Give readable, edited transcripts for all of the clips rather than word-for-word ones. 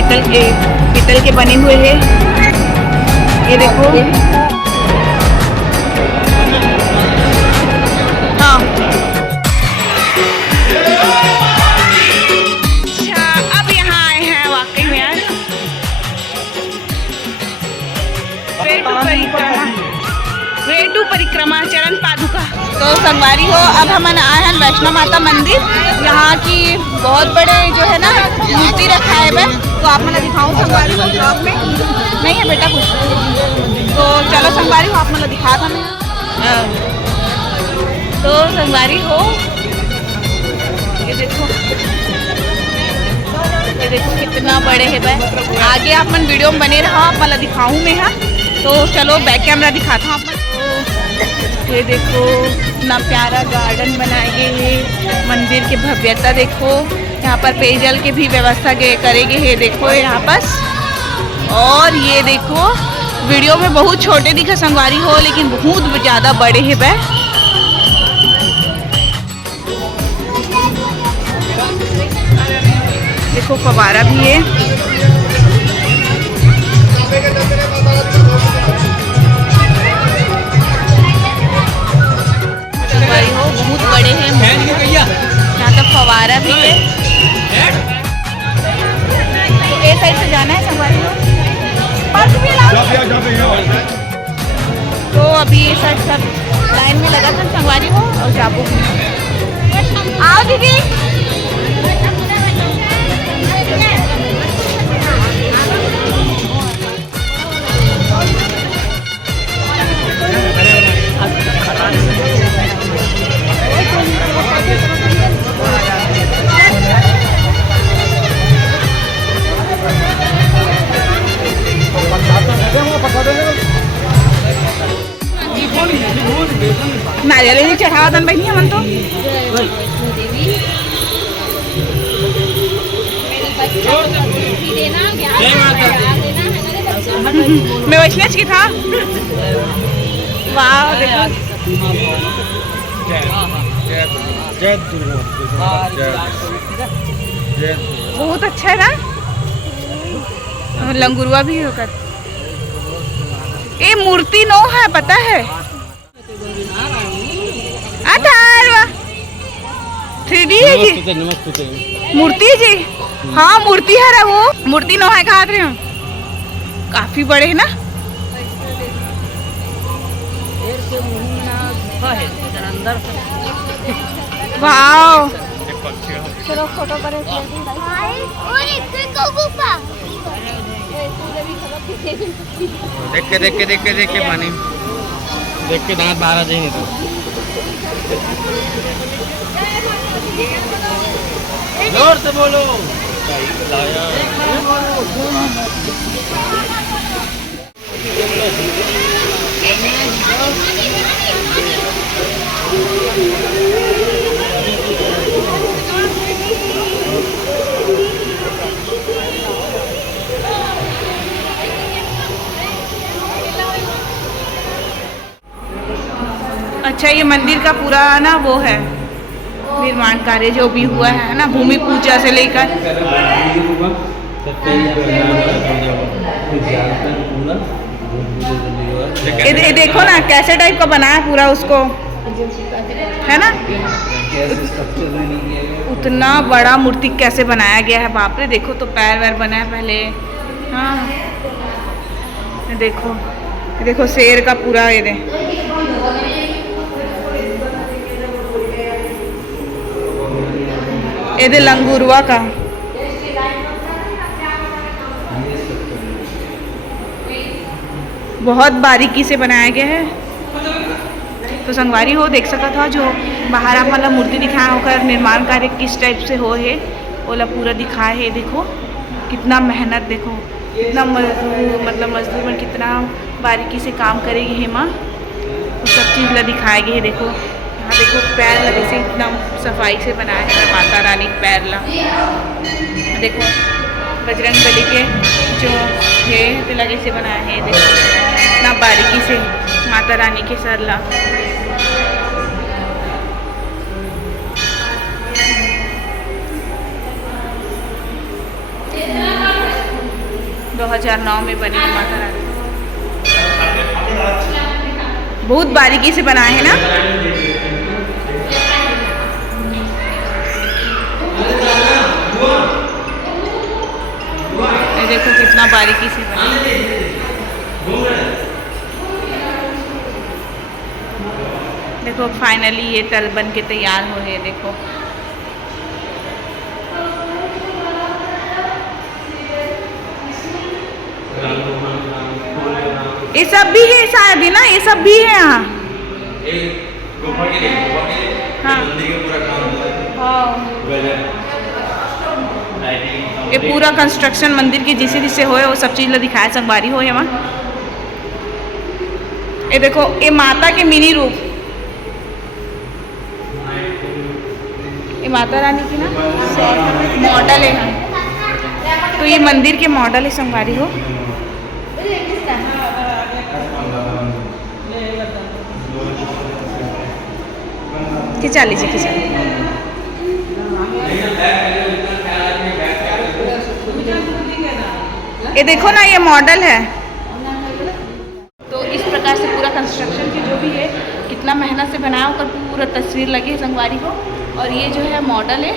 पीतल के बने हुए हैं। ये देखो। हाँ, अच्छा अब यहाँ आए हैं वाकई में यार। वेटू परिक्रमा चरण पादुका। तो संगवारी हो, अब हम आए हैं वैष्णो माता मंदिर। यहाँ की बहुत बड़े जो है ना मूर्ति रखा है वह, तो आप मैं दिखाऊँ संगवारी हो ब्लॉग में। नहीं है बेटा कुछ, तो चलो संगवारी हो आप मतलब दिखा था मैं। तो संगवारी हो ये देखो कितना बड़े है वह। आगे आप मन वीडियो में बने रहो, आप मतलब दिखाऊँ मैं। हाँ, तो चलो बैक कैमरा दिखाता हूँ आप। ये देखो इतना प्यारा गार्डन बनाए हैं। मंदिर की भव्यता देखो। यहाँ पर पेयजल की भी व्यवस्था करेंगे। ये देखो यहाँ पर। और ये देखो वीडियो में बहुत छोटे दिखे संगवारी हो, लेकिन बहुत ज़्यादा बड़े हैं वह। देखो फवारा भी है। संगवारी हो बहुत बड़े हैं। यहाँ तक फवारा भी है। ये साइड से जाना है संगवारी हो। तो अभी ये साइड सब लाइन में लगा था संगवारी हो। और जाबू आओ दीदी। नारियल नहीं चढ़ावा तन बहनी मन तो मैं वैष्णव की था। वाह देखो बहुत अच्छा है ना। लंगुरवा भी होकर ये मूर्ति नो है पता है। 3D है जी मूर्ति है जी। हाँ मूर्ति है रा वो मूर्ति नो है कहा रहे हम। काफी बड़े है ना। वाह चलो फोटो करे। देख के पानी देख के दांत बाहर आ जाएंगे। तो जोर से बोलो। अच्छा ये मंदिर का पूरा ना वो है निर्माण कार्य जो भी हुआ है ना, भूमि पूजा से लेकर। ये देखो ना कैसे टाइप का बना है पूरा उसको, है ना। उतना बड़ा मूर्ति कैसे बनाया गया है, बाप रे। देखो तो पैर वैर बना है पहले। हाँ देखो देखो शेर का पूरा ये दे लंगूरवा का। बहुत बारीकी से बनाया गया है। तो संगवारी हो देख सकता था जो बाहर आप मतलब मूर्ति दिखाया होकर निर्माण कार्य किस टाइप से हो है ओला पूरा दिखाया है। देखो कितना मेहनत, देखो कितना मतलब मजदूर में कितना बारीकी से काम करेगी है माँ, तो सब चीज़ ला दिखाया गया है। देखो यहाँ देखो पैर लगे से इतना सफाई से बनाया है माता रानी पैर ला। देखो बजरंग बली के जो है तो लगे से बनाया है। देखो इतना बारीकी से माता रानी के सर ला। 2009 में बनी है माता रानी। बहुत बारीकी से बनाए हैं ना। ये देखो कितना बारीकी से बना है। देखो फाइनली ये तल बन के तैयार हो है। देखो ये सब भी है शायद ही ना, ये सब भी है यहाँ। हाँ ये पूरा कंस्ट्रक्शन मंदिर के जिसे जिसे होए वो सब चीज़ ला दिखाया संगवारी हो है वहाँ। ये देखो ये माता के मिनी रूप, ये माता रानी की ना मॉडल है यहाँ। तो ये मंदिर के मॉडल है संगवारी हो। खिंचा लीजिए खिंचा। ये देखो ना ये मॉडल है। तो इस प्रकार से पूरा कंस्ट्रक्शन की जो भी है कितना मेहनत से बनाया होकर पूरा तस्वीर लगी है संगवारी को। और ये जो है मॉडल है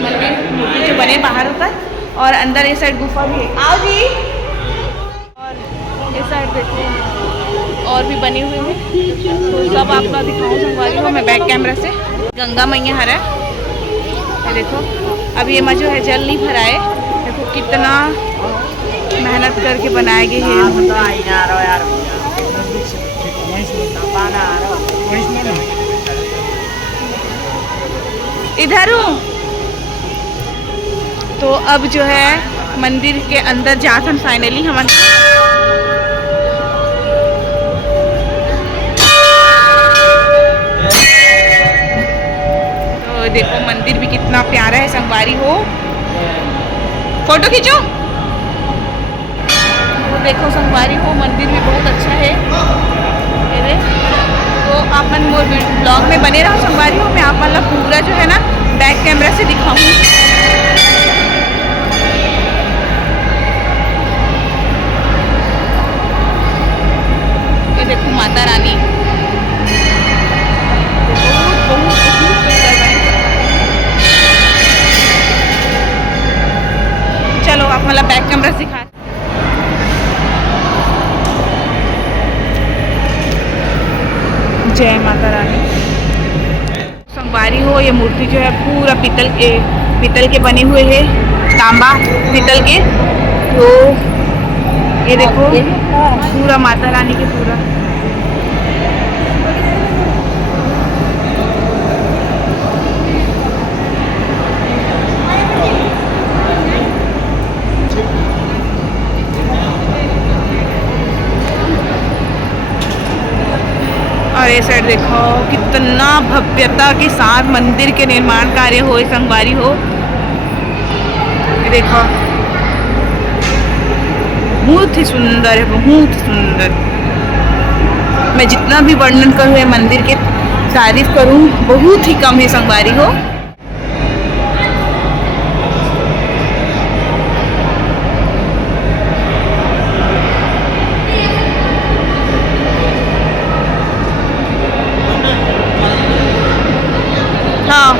मंदिर मूर्ति जो बने बाहर होकर, और अंदर ये साइड गुफा भी है। आओ जी। और ये साइड देखो और भी बने हुए हैं, तो सब आपको दिखाऊँ संगवारी हो मैं बैक कैमरा से। गंगा मैया हरा ये देखो। अब ये में जो है जल नहीं भरा है। देखो कितना मेहनत करके बनाए गए हैं। इधर हूँ। तो अब जो है मंदिर के अंदर जाकर फाइनली हम तो देखो मंदिर भी कितना प्यारा है संगवारी हो। फोटो खींचो। तो देखो संगवारी हो मंदिर भी बहुत अच्छा है। तो आप मन मोर ब्लॉग में बने रहो संगवारी हो। मैं आप मतलब पूरा जो है ना बैक कैमरा से दिखाऊँ। ये देखो माता रानी बहुत सुंदर बनी। चलो आप मतलब बैक कैमरा सिखा। जय माता रानी। संगवारी हो ये मूर्ति जो है पूरा पीतल के बने हुए है, तांबा पीतल के। तो ये देखो पूरा माता रानी के पूरा और ये साइड देखो कितना भव्यता के साथ मंदिर के निर्माण कार्य हो संगवारी हो। ये देखो बहुत ही सुंदर है, बहुत सुंदर। मैं जितना भी वर्णन करूँ ये मंदिर के तारीफ करूँ बहुत ही कम है संगवारी हो। हाँ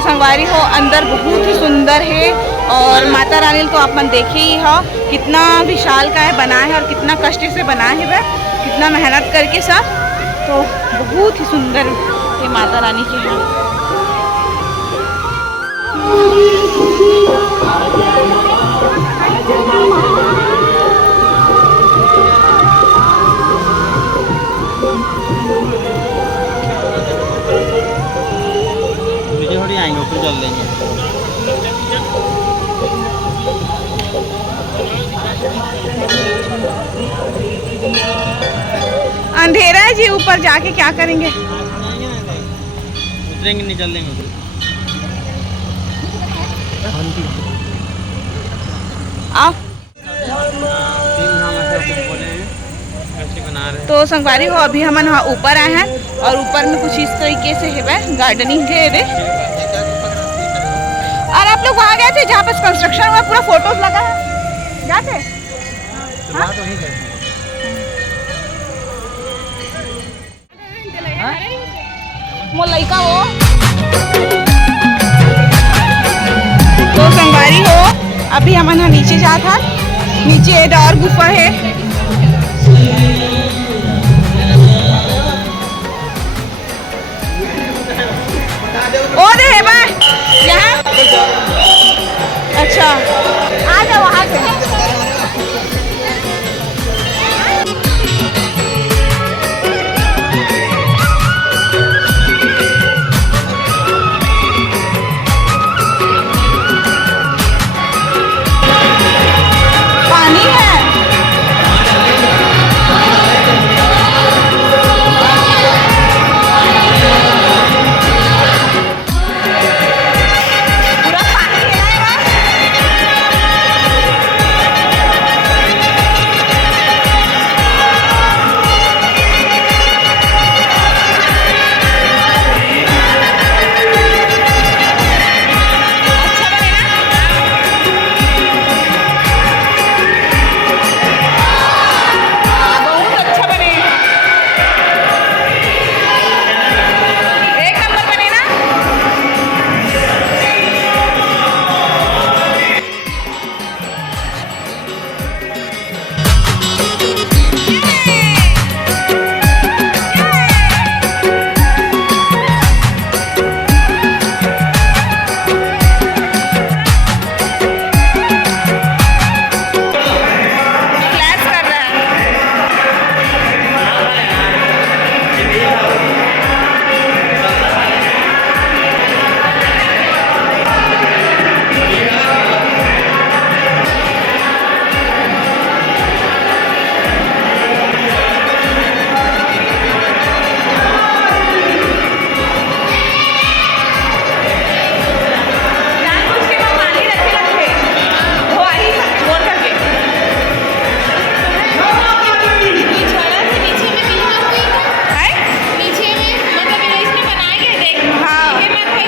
संगवारी हो अंदर बहुत ही सुंदर है। और माता रानी तो आप मन देखे ही हो कितना विशाल का है बना है और कितना कष्ट से बना है वह, कितना मेहनत करके सब। तो बहुत ही सुंदर ये माता रानी के हैं। थोड़ी आएंगे ऊपर चल लेंगे। अंधेरा है जी, ऊपर जाके क्या करेंगे। उतरेंगे निकल लेंगे। आओ। तीन धाम ऐसे कुछ बोले हैं, कैसे बना रहे हैं। तो संगवारी हो अभी हम वहाँ ऊपर आए हैं और ऊपर में कुछ इस तरीके से है वह गार्डनिंग है रे। और आप लोग वहाँ गए थे जहाँ पर कंस्ट्रक्शन हुआ पूरा फोटोज लगा है, गए थे? हाँ? वो लड़का वो तो संगवारी हो अभी हम यहाँ नीचे जा था, नीचे एक और गुफा है। ओ दे है बा यहाँ, अच्छा आ जाओ वहाँ से। पानी है पूरा पानी है ना। अच्छा बनेगा, बहुत अच्छा बनेगा, एक नंबर बनेगा। फ्लैश कर रहा है। जानबूझ के वो पानी रखे रखे वो आई छोड़ करके है? हाँ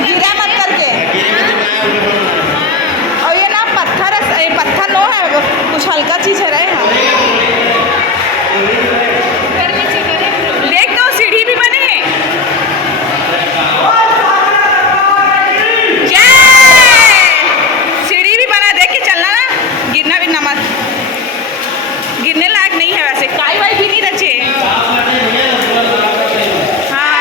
गिरा मत करके। और ये ना पत्थर पत्थर नो है, कुछ हल्का चीज है रहे हाँ। देख दो सीढ़ी भी बने हैं। जय! सीढ़ी भी बना, देख के चलना ना, गिरना भी मत, गिरने लायक नहीं है वैसे, काई वाई भी नहीं रचे। हाँ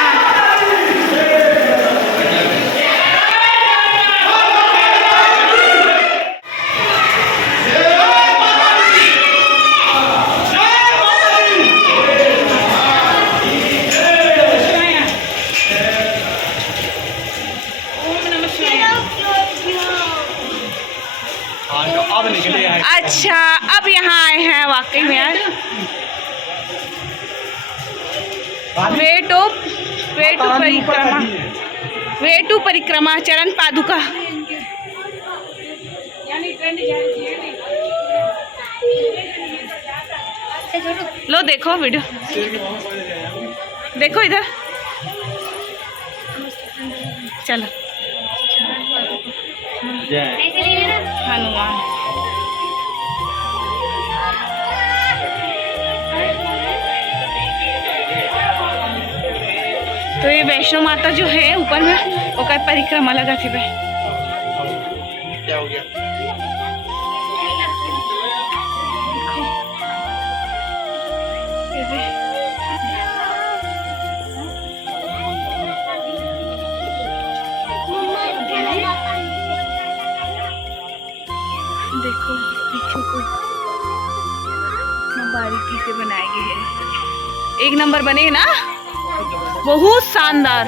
अब निकले हैं। अच्छा अब यहाँ आए हैं वाकई में यार। वे टू परिक्रमा, वे टू परिक्रमा चरण पादुका। लो देखो वीडियो, देखो इधर, चलो हनुमान। तो ये वैष्णो माता जो है ऊपर में वो का परिक्रमा लगा थी भाई। क्या हो गया? देखो पीछे को बारीकी से बनाए गए हैं, एक नंबर बने ना, बहुत शानदार।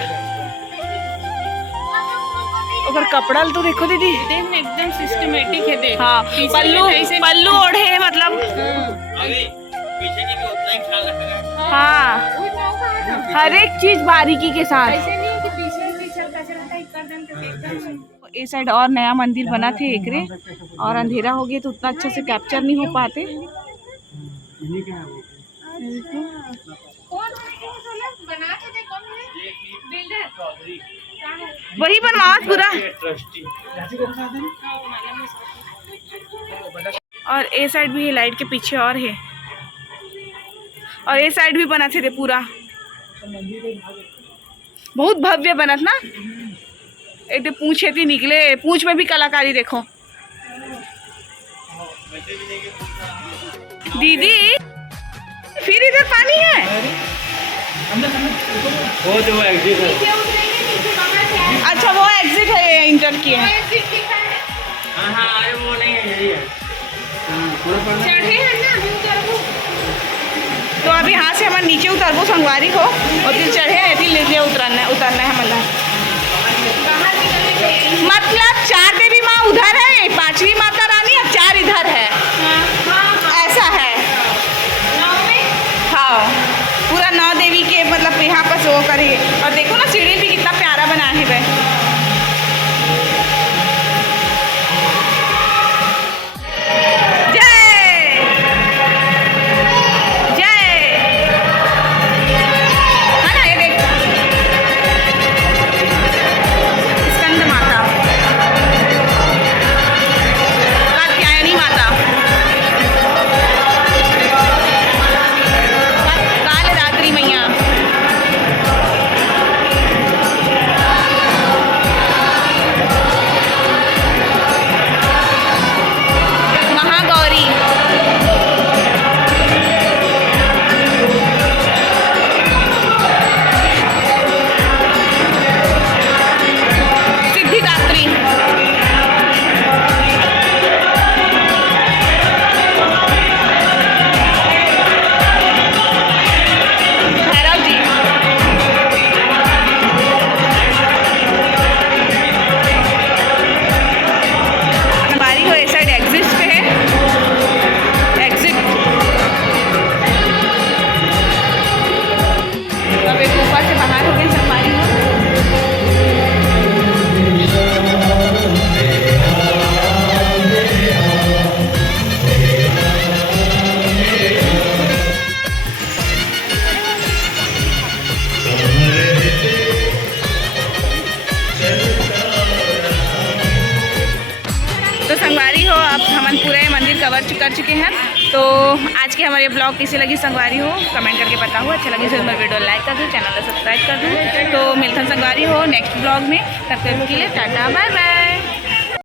और कपड़ा तो देखो दीदी, एकदम सिस्टमेटिक है। देख हाँ पल्लू ओढ़े है मतलब। पीछे की भी उतना ही ख्याल रखना। हाँ हर एक चीज बारीकी के साथ। ऐसे नहीं कि पीछे चलता चलता एकदम ये साइड और नया मंदिर बना थे एकरे, और अंधेरा हो गया तो उतना अच्छा से कैप्चर नहीं हो पाते। वही बनवावत पूरा। और ए साइड भी है, लाइट के पीछे और है, और ये साइड भी बना थे पूरा, बहुत भव्य बनत ना। एक पूंछ थी निकले, पूंछ में भी कलाकारी देखो। दीदी फिर इधर पानी है। वो जो एग्जिट है, अच्छा वो एग्जिट है, इंटर किए हैं। हाँ अरे वो नहीं है, यही है। चढ़े हैं ना अभी उतरबो। तो अभी यहाँ से हमारे नीचे उतरबो संगवारी हो, और फिर चढ़े रहती नीचे उतरना है मतलब 4 देवी माँ उधर है, 5वीं माता रानी और 4 इधर है। ऐसा है। हाँ पूरा 9 देवी के मतलब यहाँ पर वो करे। और देखो ना सीढ़ी भी कितना प्यारा बना है वह। तो संगवारी हो, अब हम पूरे मंदिर कवर कर चुके हैं। तो आज के हमारे ब्लॉग कैसी लगी संगवारी हो कमेंट करके बताओ। अच्छा लगी तो मेरा वीडियो लाइक कर दो, चैनल को सब्सक्राइब कर दो। तो मिलते हैं संगवारी हो नेक्स्ट ब्लॉग में, तब तक के लिए टाटा बाय बाय।